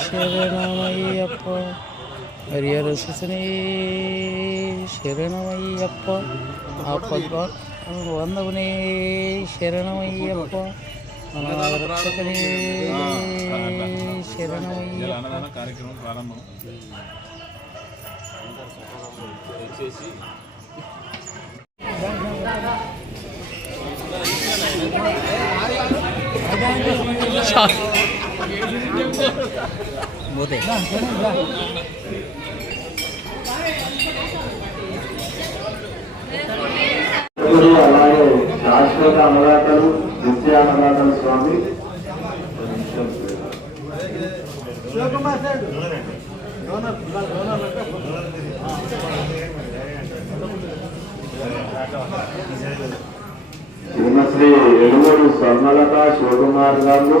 శరణమయ్యప్ప. హరియర శిశుని శరణమయ్యప్ప. ఆపద్వ శరణమయ్యప్ప మన శరణమయ్యప్ప. కార్యక్రమం ప్రారంభం దయచేసి పోతే ఇప్పుడు అలాగే శాశ్వత అమరాతలు నిత్య అమరాతలు స్వామి శ్రీమశ్రీ ఎలుమూరు స్వర్ణలత శివకుమార్ గారు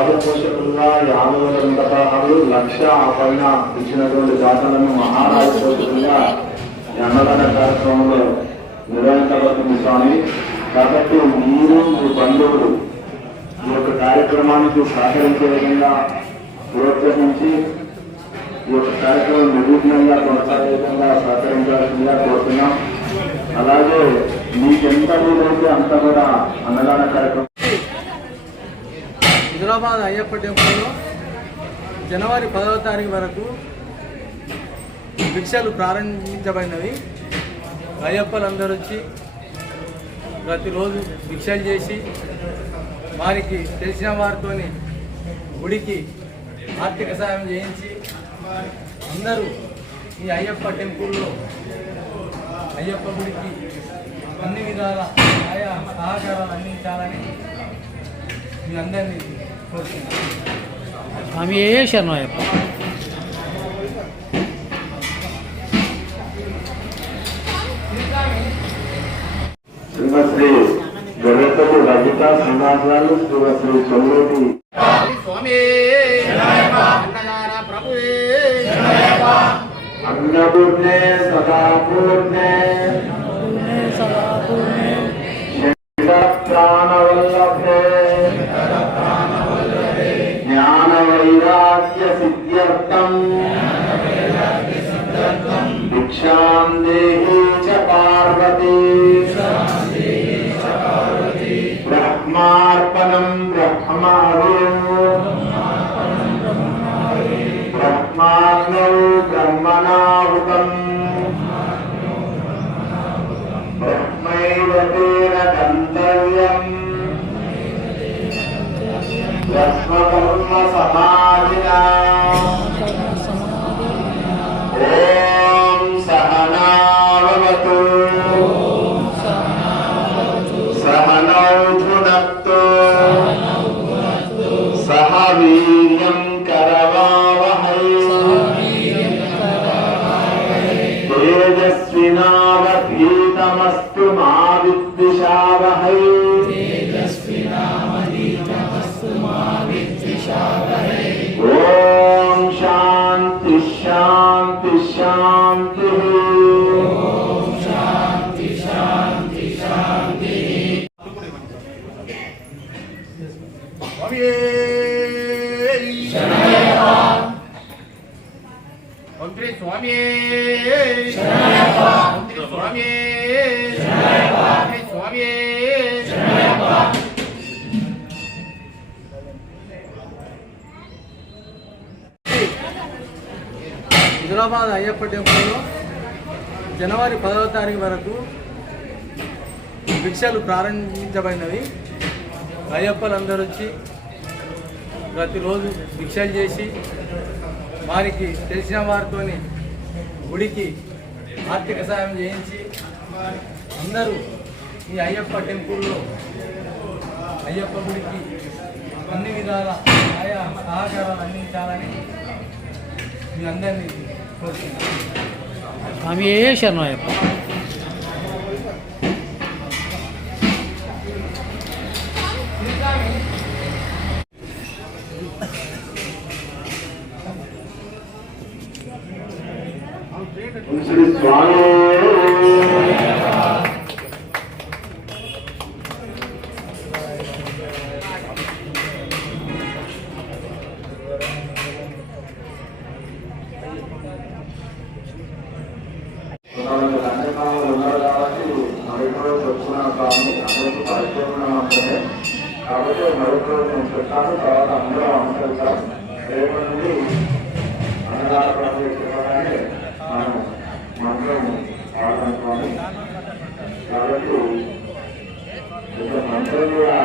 రాజపోషకులుగా యాదవ దంపతాలు లక్ష ఆ పైన ఇచ్చినటువంటి దాతలను మహారాజు పోషకులుగా అన్నదాన కార్యక్రమంలో నిర్వహించబడుతుంది స్వామి. కాబట్టి మీరు మీ బంధువులు ఈ యొక్క కార్యక్రమానికి సహకరించే విధంగా ప్రోత్సహించి ఈ యొక్క కార్యక్రమం నిర్విఘ్నంగా కొనసాగే విధంగా సహకరించాల్సిందిగా కోరుతున్నాం. అలాగే మీకెంత వీలైతే అంత కూడా అన్నదాన కార్యక్రమం హైదరాబాద్ అయ్యప్ప టెంపుల్లో జనవరి పదవ తారీఖు వరకు భిక్షలు ప్రారంభించబడినవి. అయ్యప్పలందరూ వచ్చి ప్రతిరోజు భిక్షలు చేసి వారికి తెలిసిన వారితో గుడికి ఆర్థిక సాయం చేయించి అందరూ ఈ అయ్యప్ప టెంపుల్లో అయ్యప్ప గుడికి అన్ని విధాల ఆయా సహకారాలు అందించాలని మీ అందరినీ స్వామి ఏ శరణమయ్యప్ప శ్రీమశ్రీ గొర్రెపల్లి రజిత శ్రీనివాసరాలు శ్రీమశ్రీ చొల్లేటి స్వామి అన్నపూర్ణే సదాపూర్ణే. ప్రాణవల్లభే వైరాగ్య సిద్ధ్యర్థం భిక్షాం దేహి చ పార్వతీ. బ్రహ్మార్పణం బ్రహ్మహవ్యం బ్రహ్మాగ్నౌ బ్రహ్మణాహుతం. బ్రహ్మైవ తేన గంతవ్యం. బ్రహ్మకర్మ సమాధినా Om మంత్రి హైదరాబాద్ అయ్యప్ప టెంపుల్లో జనవరి పదవ తారీఖు వరకు భిక్షలు ప్రారంభించబడినవి. అయ్యప్పలందరూ వచ్చి ప్రతిరోజు భిక్షలు చేసి వారికి తెలిసిన వారితోని గుడికి ఆర్థిక సాయం చేయించి అందరూ ఈ అయ్యప్ప టెంపుల్లో అయ్యప్ప గుడికి అన్ని విధాల ఆయా సహకారాలు అందించాలని మీ అందరినీ కోరుతున్నాను. స్వామి శరణం అయ్యప్ప? కాబట్టి మరొక నేను చెప్తాను తర్వాత అందరూ అనుసరిస్తాం రేపటి నుండి అన్నదాన ప్రక్రియ మనం Yeah.